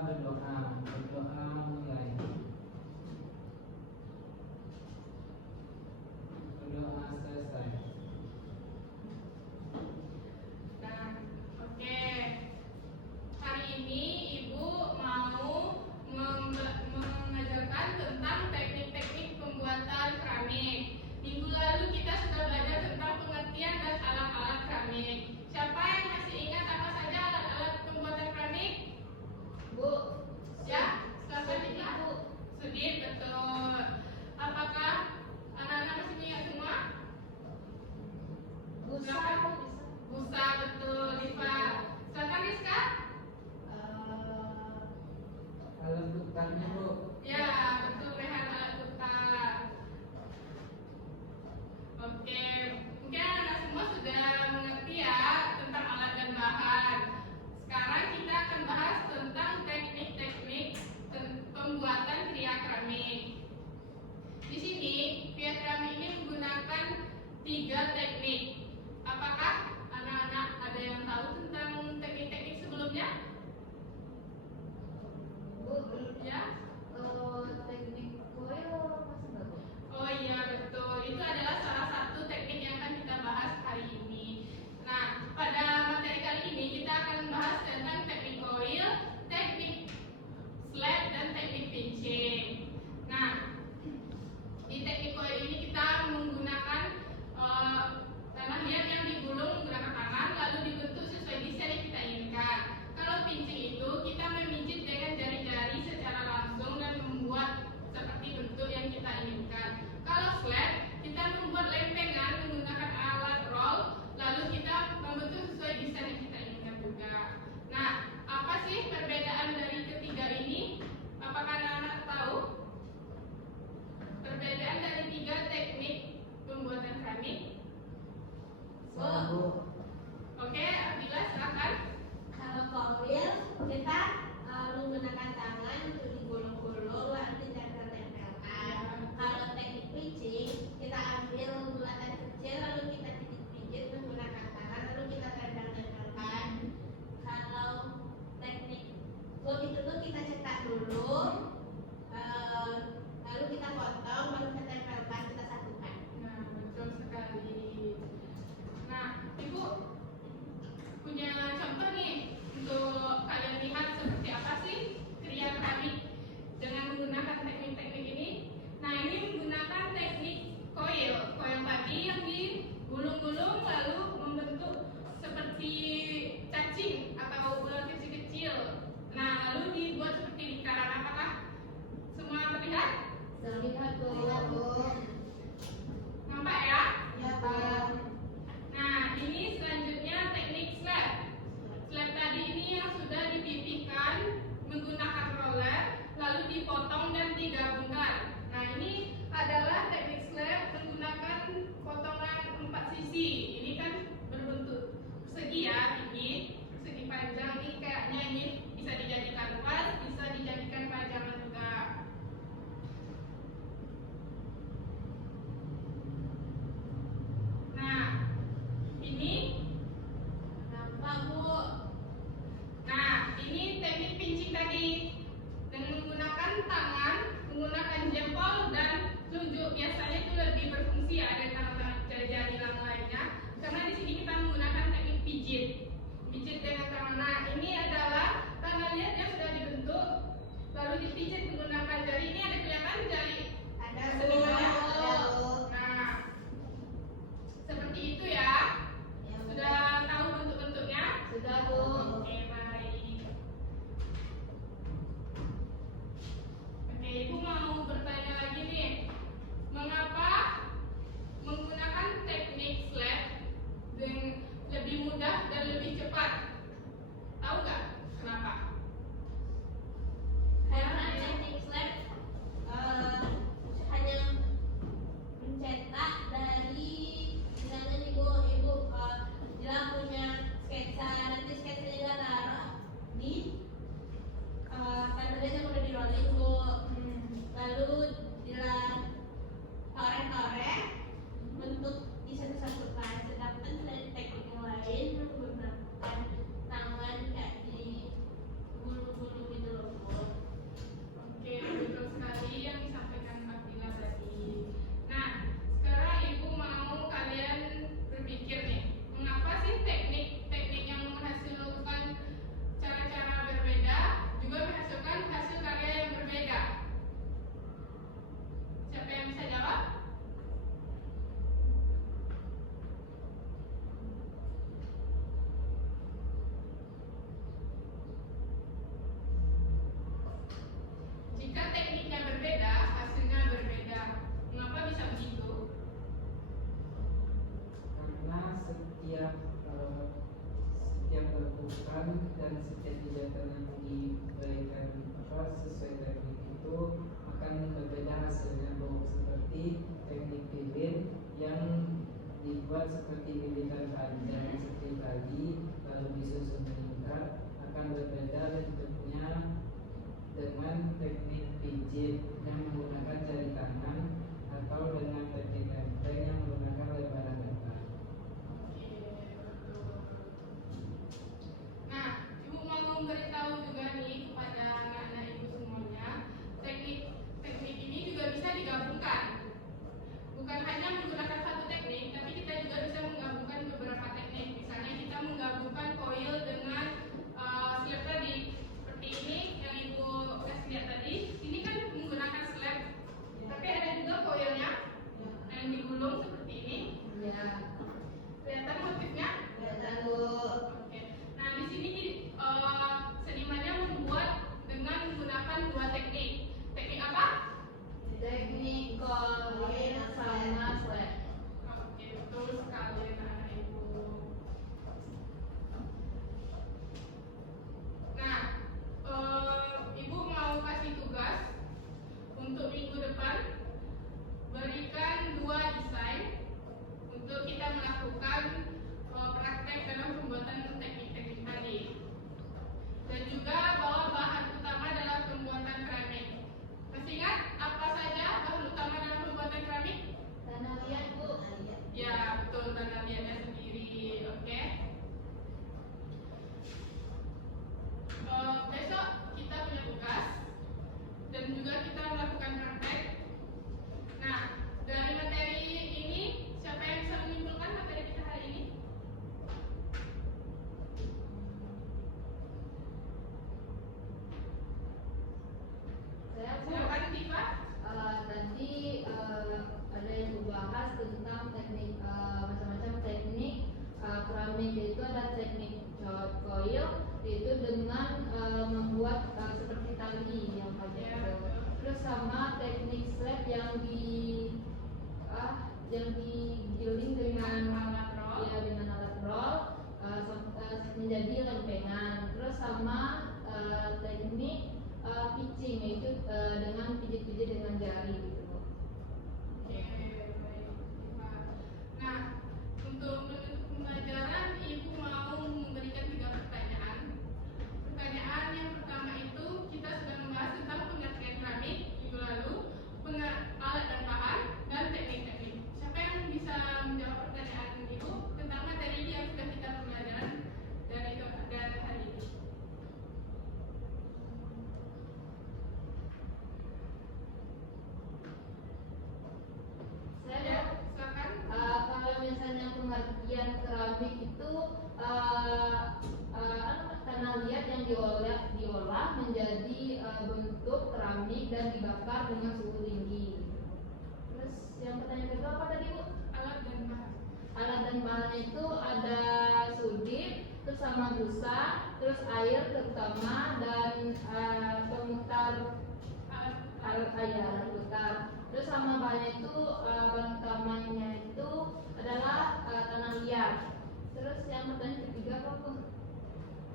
berdoa. Berdoa mulai. Berdoa selesai. Nah, oke. Hari ini Ibu mau mengajarkan tentang teknik-teknik pembuatan keramik. Minggu lalu kita sudah belajar tentang pengertian dan alat-alat keramik. Siapa yang masih ingat apa saja alat-alat pembuatan keramik? Bu, Ya, silakan Ibu. Ibu. Sudin, betul. Apakah anak-anak masih ingat semua? busa, Silakan. Busa, betul. Diva. Silakan Rizka. Alat tukangnya, Bu. Ya, betul. Rehan alat tukar. Oke, mungkin anak-anak semua sudah mengerti ya tentang alat dan bahan. Sekarang kita akan bahas tentang teknik-teknik pembuatan kria keramik. Di sini, kria keramik ini menggunakan 3 teknik. Apakah anak-anak ada yang tahu tentang teknik-teknik sebelumnya? Bu, Ya? teknik koil masih nggak, Bu? Oh iya betul, itu adalah salah satu teknik yang akan kita bahas hari ini. Nah, pada materi kali ini kita akan membahas tentang teknik coil, teknik slab, dan teknik pinching. Nah, di teknik coil ini kita menggunakan tanah liat yang digulung menggunakan tangan lalu dibentuk sesuai desain yang kita inginkan. Kalau pinching itu kita memijit dengan jari-jari secara langsung dan membuat seperti bentuk yang kita inginkan. Kalau slab, kita membuat lempengan menggunakan alat roll, lalu kita membentuk sesuai desain yang kita inginkan juga. Nah, apa sih perbedaan dari ketiga ini? Apakah anak-anak tahu? Perbedaan dari 3 teknik pembuatan keramik? Salah, Bu. Oke, Abila silakan. Kalau koil kita menggunakan tangan untuk digulung-gulung lalu ditempel-tempelkan. Kalau teknik pinching kita ambil bulatan kecil lalu kita pijit-pijit menggunakan tangan lalu kita tempel-tempelkan. Kalau teknik glue itu tuh kita cetak dulu, lalu kita potong baru kita tempelkan, kita satukan. Nah, betul sekali. Nah, Ibu punya contoh nih untuk kalian lihat seperti apa sih kria keramik dengan menggunakan teknik-teknik ini. Nah, ini menggunakan teknik coil. Coil tadi yang digulung-gulung lalu membentuk seperti cacing atau bulan kecil-kecil. Nah, lalu dibuat seperti lingkaran. Apakah semua terlihat? Terlihat Bu. Nampak ya? Ya, Pak. Nah, ini selanjutnya teknik slab. Slab tadi ini yang sudah dipipihkan menggunakan roller, lalu dipotong dan digabungkan. Nah, ini adalah teknik slab menggunakan potongan 4 sisi. Ini kan berbentuk segi ya, tinggi, segi panjang. Ini kayaknya ini bisa dijadikan luas, bisa dijadikan pajangan juga. Nah, ini Nampak Bu. Nah, ini teknik pinching tadi dengan menggunakan tangan, menggunakan jempol dan telunjuk. Biasanya itu lebih berfungsi ya dari tangan-tangan jari-jari yang lainnya. Karena di sini kita menggunakan teknik pijit, pijit dengan tangan. Nah, ini adalah tangan liat yang sudah dibentuk, lalu dipijit menggunakan jari. Ini ada kelihatan jari? Ada Bu. Ada Bu. Nah, seperti itu ya. Ya, Bu. Sudah tahu bentuk-bentuknya? Sudah Bu. Oke, baik. Oke, Ibu mau bertanya lagi nih. Mengapa menggunakan teknik slab dengan lebih mudah dan lebih cepat? Tahu nggak kenapa? Karena teknik slab hanya mencetak dari misalnya ibu Dila punya sketsa, nanti sketsanya Dila taruh di kantornya yang udah di rolling Bu. Lalu Dila korek-korek bentuk disatu-satukan. Sedangkan dari teknik yang lain menggunakan tangan kayak di gulung-gulung gitu loh. dengan teknik pijit yang menggunakan jari tangan atau dengan teknik lempeng yang menggunakan lebaran datar. Oke, betul. Nah, Ibu mau memberitahu juga nih kepada anak-anak Ibu semuanya, teknik ini juga bisa digabungkan. Bukan hanya menggunakan satu teknik, tapi kita juga bisa menggabungkan beberapa teknik. Misalnya kita menggabungkan coil dengan slab tadi. Seperti ini yang Ibu kasih lihat tadi. Ini kan menggunakan slab, tapi ada juga coilnya yang digulung seperti ini. Ya, Kelihatan motifnya? kelihatan Bu. Oke. Nah, di sini senimannya membuat dengan menggunakan dua teknik. Teknik apa? Teknik coil sama slab. Oke, betul sekali anak Ibu. Nah, Ibu mau kasih tugas untuk minggu depan, berikan dua desain untuk kita melakukan praktek dalam pembuatan teknik-teknik tadi. Dan juga bawa bahan utama dalam pembuatan keramik. Masih ingat apa saja bahan utama dalam pembuatan keramik? Tanah liat Bu. Ya, betul, tanah liatnya sendiri. Oke. Besok kita punya tugas dan juga kita melakukan praktek. Nah, dari materi ini siapa yang bisa menyimpulkan materi kita hari ini? Saya Bu. Silakan Diva. Tadi ada yang dibahas tentang teknik macam-macam teknik keramik, yaitu ada teknik coil, yaitu dengan membuat seperti tali yang panjang itu. Terus sama teknik slab yang digiling dengan Alat roll. ya dengan alat roll menjadi lempengan. Terus sama teknik pitching, yaitu dengan pijit-pijit dengan jari gitu. Oke, baik. Nah, untuk menutup pembelajaran, Ibu mau memberikan 3 pertanyaan. Pertanyaan yang pertama itu kita sudah membahas tentang pengertian keramik minggu lalu, alat dan bahan, dan teknik-teknik. Siapa yang bisa menjawab pertanyaan Ibu tentang materi yang sudah kita pelajari dari hari ini? Saya Ya, silakan. kalau misalnya pengertian keramik itu tanah liat yang diolah menjadi bentuk keramik dan dibakar dengan suhu tinggi. Terus yang pertanyaan kedua apa tadi Bu? Alat dan bahan. Alat dan bahannya itu ada sudit, terus sama busa, terus air terutama, dan pemutar alat putar. Terus sama bahannya itu bahan utamanya itu adalah tanah liat. Terus yang pertanyaan ketiga apa Bu?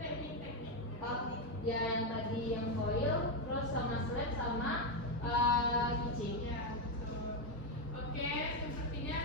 Teknik-teknik. Oh, ya yang tadi yang coil, terus sama slab sama pitching. Ya, betul. Oke, sepertinya